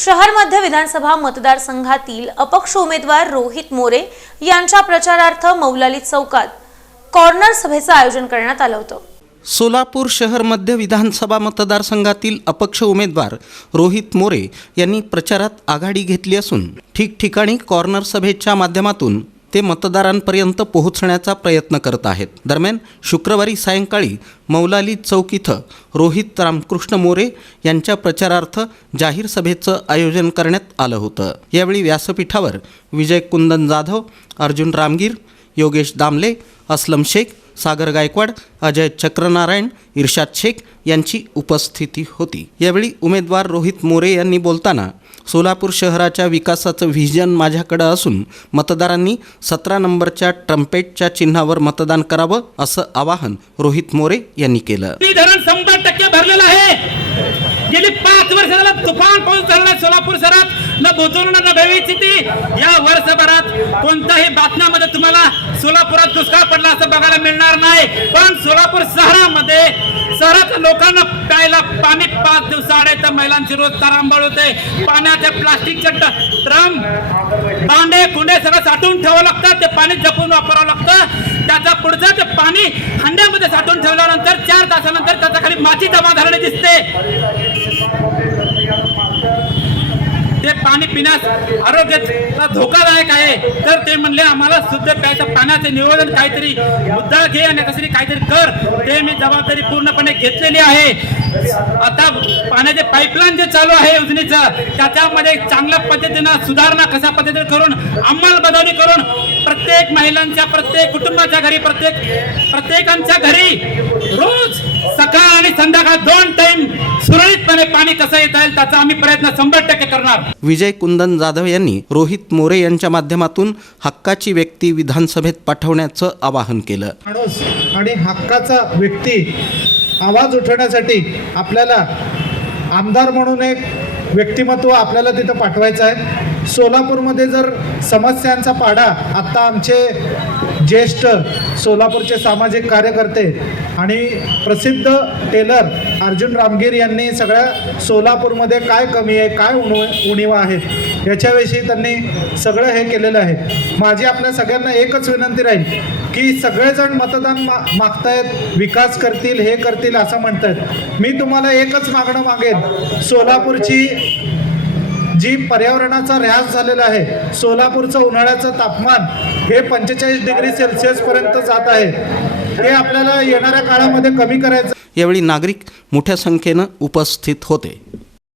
शहर मध्य विधानसभा मतदारसंघातील अपक्ष उमेदवार रोहित मोरे यांच्या प्रचारार्थ मौलाली चौकात कॉर्नर सभेचं आयोजन करण्यात आलं होतं. सोलापूर शहर मध्य विधानसभा मतदारसंघातील अपक्ष उमेदवार रोहित मोरे यांनी प्रचारात आघाडी घेतली असून ठिकठिकाणी कॉर्नर सभेच्या माध्यमातून ते मतदारांपर्यंत पोहोचण्याचा प्रयत्न करत आहेत. दरम्यान शुक्रवारी सायंकाळी मौलाली चौक इथं रोहित रामकृष्ण मोरे यांच्या प्रचारार्थ जाहीर सभेचं आयोजन करण्यात आलं होतं. यावेळी व्यासपीठावर विजय कुंदन जाधव अर्जुन रामगीर योगेश दामले अस्लम शेख सागर गायकवाड अजय चक्रनारायण इर्शाद शेख यांची उपस्थिती होती. यावेळी उमेदवार रोहित मोरे यांनी बोलताना सोलापूर शहराच्या विकासाचं व्हिजन माझ्याकडं असून मतदारांनी सतरा नंबरच्या ट्रम्पेटच्या चिन्हावर मतदान करावं असं आवाहन रोहित मोरे यांनी केलं. धरण शंभर टक्के भरलेलं आहे. गेली पाच वर्ष झालं तुफान पाऊस झाला सोलापूर शहरात. न भूतून न भविष्य या वर्षभरात कोणत्याही बातम्यामध्ये तुम्हाला सोलापुरात दुष्काळ पडला असं बघायला मिळणार नाही. पण सोलापूर शहरामध्ये शहरात लोकांना प्यायला पाणी पाच दिवस तर महिलांची रोज तारांबळ होते. पाण्याच्या प्लास्टिकच्या ड्रम भांडे कुंडे सगळं साठवून ठेवावं लागतं. ते पाणी जपून वापरावं लागतं. त्याचा पुढचं ते पाणी हंड्यामध्ये साठवून ठेवल्यानंतर चार तासानंतर त्याच्याखाली माती जमा झालेली दिसते ते पाणी पिण्यास आरोग्याचा धोकादायक आहे. तर ते म्हणले आम्हाला शुद्ध प्यायचं पाण्याचे नियोजन काहीतरी मुद्दा घे आणि कसरी काहीतरी कर. ते मी जबाबदारी पूर्णपणे घेतलेली आहे. आता पाण्याचे पाईपलाईन जे चालू आहे योजनेचं त्याच्यामध्ये चांगल्या पद्धतीनं सुधारणा कशा पद्धतीने करून अंमलबजावणी करून प्रत्येक महिलांच्या प्रत्येक कुटुंबाच्या घरी प्रत्येक प्रत्येकांच्या घरी रोज सकाळ आणि संध्याकाळ दोन टाइम सुरळीतपणे पाणी कसं येता येईल त्याचा आम्ही प्रयत्न शंभर टक्के करणार. विजय कुंदन जाधव यांनी रोहित मोरे यांच्या माध्यमातून हक्काची व्यक्ती विधानसभेत पाठवण्याचं आवाहन केलं. माणूस आणि हक्काचा व्यक्ती आवाज उठवण्यासाठी आपल्याला आमदार म्हणून एक व्यक्तिमत्व आपल्याला तिथं पाठवायचं आहे. सोलापूरमध्ये जर समस्यांचा पाडा आत्ता आमचे ज्येष्ठ सोलापूरचे सामाजिक कार्यकर्ते आणि प्रसिद्ध टेलर अर्जुन रामगीर यांनी सगळ्या सोलापूरमध्ये काय कमी आहे काय उणव उणीवा आहेत याच्याविषयी त्यांनी सगळं हे केलेलं आहे. माझी आपल्या सगळ्यांना एकच विनंती राहील की सगळेजण मतदान मा मागतायत विकास करतील हे करतील असं म्हणतायत. मी तुम्हाला एकच मागणं मागेन सोलापूरची जी पर्यावरणाचा ऱ्हास झालेला आहे सोलापूरचं उन्हाळ्याचं तापमान हे पंचेचाळीस डिग्री सेल्सिअसपर्यंत जात आहे. ते आपल्याला येणाऱ्या काळामध्ये कमी करायचं यावेळी नागरिक मोठ्या संख्येनं उपस्थित होते.